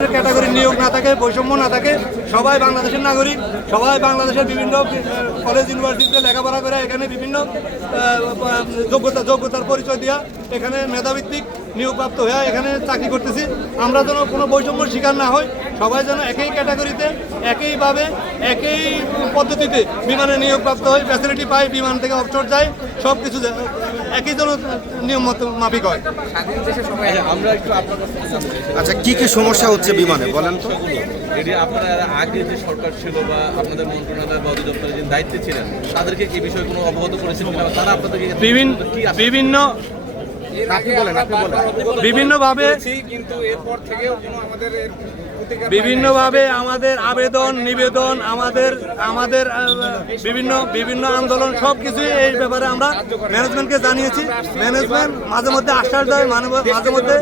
Category নিয়োগ না থাকে, বৈষম্য না থাকে, সবাই বাংলাদেশের নাগরিক, সবাই বাংলাদেশের বিভিন্ন কলেজ ইউনিভার্সিটিতে লেখাপড়া করে এখানে বিভিন্ন যোগ্যতার পরিচয় দেওয়া, এখানে মেধাভিত্তিক নিয়োগপ্রাপ্ত হয়ে এখানে চাকরি করতেছি। আমরা যেন কোনো বৈষম্যের শিকার না হই, সবাই যেন একই ক্যাটাগরিতে একইভাবে একই পদ্ধতিতে বিমানে নিয়োগপ্রাপ্ত হয়, ফ্যাসিলিটি পায়, বিমান থেকে অফশোর যায়, সব কিছু একই যেন নিয়ম মাফিক হয়। আমরা একটু আপনার আচ্ছা, কি কি সমস্যা হচ্ছে বিমানে বলেন তো? আপনারা আগে যে সরকার ছিল বা আপনাদের মন্ত্রণালয় বা অধিদপ্তরের যে দায়িত্বে ছিলেন তাদেরকে এই বিষয়ে কোনো অবগত করেছিলেন কিনা? তারা আপনাদেরকে বিভিন্নভাবে আমাদের আবেদন নিবেদন, আমাদের বিভিন্ন আন্দোলন সবকিছুই এই ব্যাপারে আমরা ম্যানেজমেন্টকে জানিয়েছি। ম্যানেজমেন্ট মাঝে মধ্যে আশ্বাস দেয়, মাঝে মধ্যে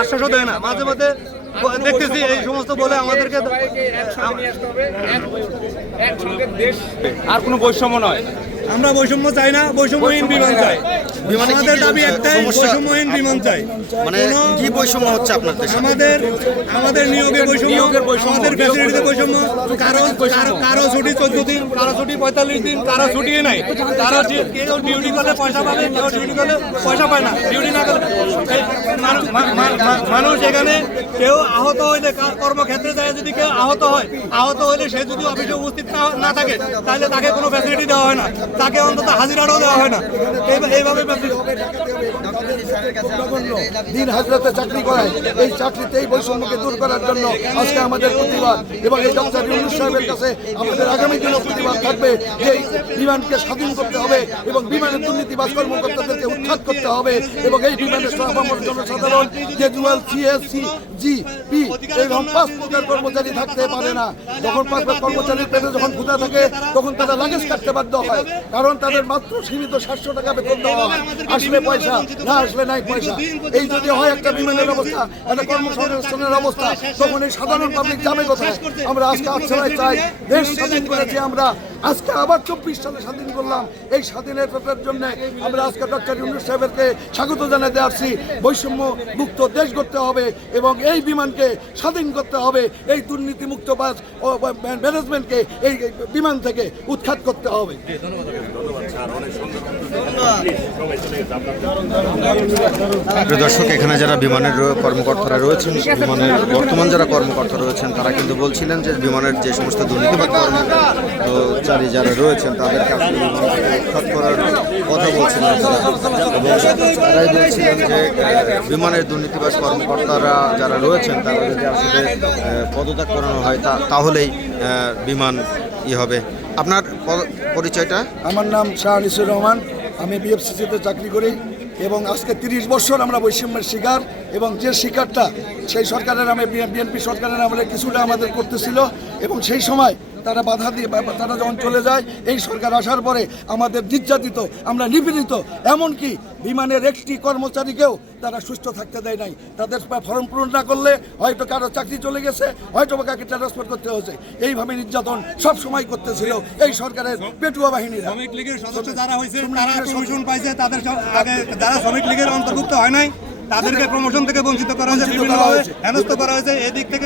আশ্বাসও দেয় না, মাঝে মধ্যে দেখতেছি এই সমস্ত বলে আমাদেরকে আর কোনো বৈষম্য নয়। আমরা বৈষম্য চাই না, বৈষম্যহীন বিমান চাই। আমাদের দাবি একটাই, বৈষম্যহীন বিমান চাই। মানে কি বৈষম্য হচ্ছে আপনার দেশে? আমাদের নিয়োগে বৈষম্য, আমাদের ফ্যাসিলিটিতে বৈষম্য। কারো ছুটি 14 দিন, কারো ছুটি 45 দিন, কারো ছুটিই নাই। কারো কেউ ডিউটি করলে পয়সা পাবে, কেউ ডিউটি করলে পয়সা পায় না। ডিউটি না করলে মানুষ এখানে কেউ আহত হইলে, কর্মক্ষেত্রে যায় যদি কেউ আহত হইলে সে যদি অফিসে উপস্থিত না থাকে তাহলে তাকে কোনো ফ্যাসিলিটি দেওয়া হয় না, তাকে অন্তত হাজিরাটাও দেওয়া হয় না। এইভাবে দিন হাজরাতে চাকরি করায়, এই চাকরিতে এই বৈষম্যকে দূর করার জন্য আজকে আমাদের প্রতিবাদ। এবং এই ডক্টর ইউনূস সাহেবের কাছে আমাদের আগামী দিনও প্রতিবাদ থাকবে যে বিমানকে স্বাধীন করতে হবে এবং বিমানের দুর্নীতিবাজ কর্মকর্তাদেরকে উৎখাত করতে হবে এবং এই বিমানের জনসাধারণ যে ডুয়াল সিএসসি জিপি এরকম 5 প্রকার কর্মচারী থাকতে পারে না। যখন 5 কর্মচারীর পেটে যখন ক্ষুধা থাকে তখন তারা লাগেজ কাটতে বাধ্য হয়, কারণ তাদের মাত্র সীমিত 700 টাকা বেতন দেওয়া হয়। আসলে পয়সা, না আসলে নাই পয়সা। এই যদি হয় একটা বিমানের অবস্থা, একটা কর্মসংস্থানের অবস্থা, তখন এই সাধারণ পাবলিক যাবে কোথায়? আমরা আজকে আশ্রয় চাই। দেশ স্বাধীন করেছি আমরা, আজকে আবার 24 সালে স্বাধীন করলাম। এই স্বাধীনতার জন্য আমরা আজকে ডক্টর ইউনূস সাহেবকে স্বাগত জানাতে আসছি। বৈষম্য মুক্ত দেশ করতে হবে এবং এই বিমানকে স্বাধীন করতে হবে। এই দুর্নীতিমুক্ত বাস ম্যানেজমেন্টকে এই বিমান থেকে উৎখাত করতে হবে। প্রিয় দর্শক, এখানে যারা বিমানের কর্মকর্তারা রয়েছেন, বিমানের বর্তমান যারা কর্মকর্তা রয়েছেন, তারা কিন্তু বলছিলেন যে বিমানের যে সমস্ত দুর্নীতিবাদ কর্মচারী যারা রয়েছেন তাদেরকে আসলে উৎখাত করার কথা বলছিলেন এবং তারাই বলছিলেন যে বিমানের দুর্নীতিবাদ কর্মকর্তারা যারা রয়েছেন তারা যদি আসলে পদত্যাগ করানো হয় তাহলেই বিমান হবে। আপনার পরিচয়টা? আমার নাম শাহ আনিসুর রহমান, আমি বিএফসিসিতে চাকরি করি এবং আজকে 30 বছর আমরা বৈষম্যের শিকার। এবং যে শিকারটা সেই সরকারের বিএনপি সরকারের আমলে কিছুটা আমাদের করতেছিল এবং সেই সময় তারা বাধা দিয়ে তারা যখন চলে যায়, এই সরকার আসার পরে আমাদের নির্যাতিত, আমরা নিপীড়িত, এমনকি বিমানের একটি কর্মচারীকেও তারা সুস্থ থাকতে দেয় নাই। তাদের ফর্ম পূরণ না করলে হয়তো কারো চাকরি চলে গেছে, হয়তো বা কাকে ট্রান্সফার করতে হয়েছে। এইভাবে নির্যাতন সব সময় করতেছিল এই সরকারের পেটুয়া বাহিনীরা। শ্রমিক লীগের সদস্য যারা হয়েছে তারা কমিশন পাইছে, তাদের আগে যারা শ্রমিক লীগের অন্তর্ভুক্ত হয় নাই তাদেরকে প্রমোশন থেকে বঞ্চিত করা হয়েছে, বিভিন্নভাবে হেনস্থ করা হয়েছে। এদিক থেকে